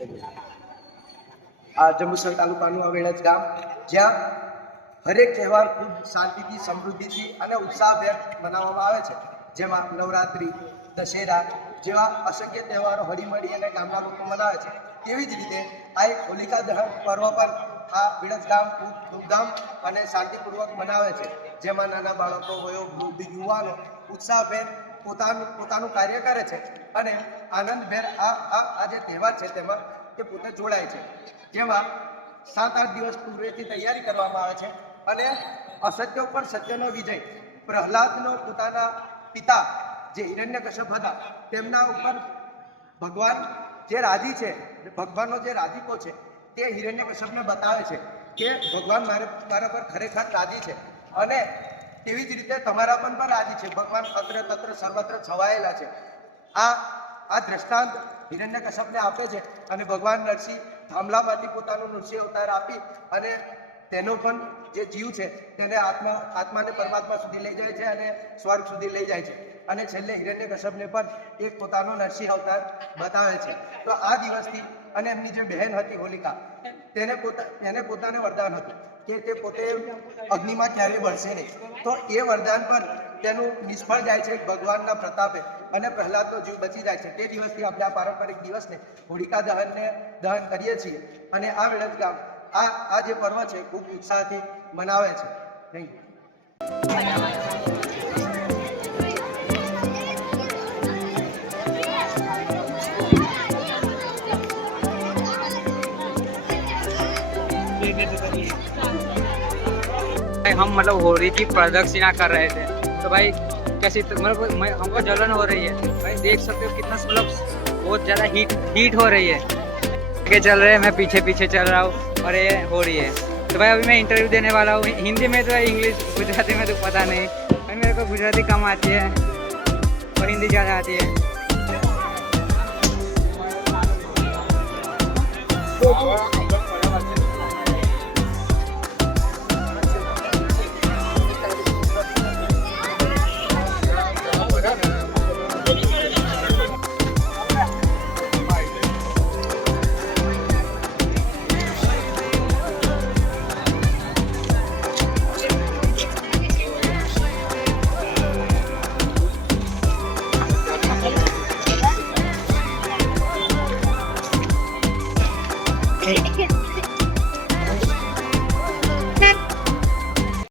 આ જંબુસર તાલુકાનું આ વેળજ ગામ, જ્યાં હરેક તહેવાર ખૂબ શાંતિથી, સમૃદ્ધિથી અને ઉત્સાહભેર મનાવવામાં આવે છે, જેમાં નવરાત્રિ, દશેરા જેવા અસંખ્ય તહેવારો હળીમળી અને ગામના લોકો મનાવે છે. તેવી જ રીતે આ એક હોલિકા દહન પર્વ પર આ વેળજ ગામ ખૂબ ધૂમધામ અને શાંતિપૂર્વક મનાવે છે, જેમાં નાના બાળકો, વયોવૃદ્ધ, યુવાનો ઉત્સાહભેર પોતાનું કાર્ય કરે છે અને આનંદભેર આ જે તહેવાર છે તેમાં તે પોતે જોડાય છે. જેમાં 7-8 દિવસ પૂર્વેથી તૈયારી કરવામાં આવે છે અને અસત્ય ઉપર સત્યનો વિજય, પ્રહલાદનો પોતાના પિતા જે હિરણ્યકશ્યપ હતા તેમના ઉપર ભગવાન જે રાજી છે, ભગવાનનો જે રાજીપો છે તે હિરણ્યકશ્યપને બતાવે છે કે ભગવાન મારા પર ખરેખર રાજી છે અને તેવી જ રીતે તમારા પણ રાજી છે. ભગવાન અત્ર તત્ર સર્વત્ર છવાયેલા છે. આ દ્રષ્ટાંત હિરણ્યકશ્યપને આપે છે અને ભગવાન નરસિંહ થાંભલામાંથી પોતાનો નૃસિંહ અવતાર આપી અને તેનો પણ જે જીવ છે તેને આત્માને પરમાત્મા સુધી લઈ જાય છે અને સ્વર્ગ સુધી લઈ જાય છે અને છેલ્લે હિરણ્યકશ્યપને પણ એક પોતાનો નરસિંહ અવતાર બતાવે છે. તો આ દિવસથી અને એમની જે બહેન હતી હોલિકા, તેને પોતાને વરદાન હતું કે તે પોતે અગ્નિમાં ક્યારેય બળશે નહીં. તો એ વરદાન પર તેનું નિષ્ફળ જાય છે ભગવાનના પ્રતાપે અને પ્રહલાદનો જીવ બચી જાય છે. તે દિવસથી આપણે આ પારંપરિક દિવસને હોલિકા દહન કરીએ છીએ અને આ વેળજ ગામ આ જે પર્વ છે ખૂબ ઉત્સાહથી મનાવે છે. Thank you. हम मतलब होली की प्रदक्षिणा कर रहे थे, तो भाई कैसी मतलब हमको जलन हो रही है भाई, देख सकते हो कितना मतलब बहुत ज़्यादा हीट हो रही है। आगे चल रहे हैं, मैं पीछे पीछे चल रहा हूँ और ये हो रही है। तो भाई अभी मैं इंटरव्यू देने वाला हूँ, हिंदी में तो इंग्लिश, गुजराती में तो पता नहीं भाई, मेरे को गुजराती कम आती है और हिंदी ज़्यादा आती है।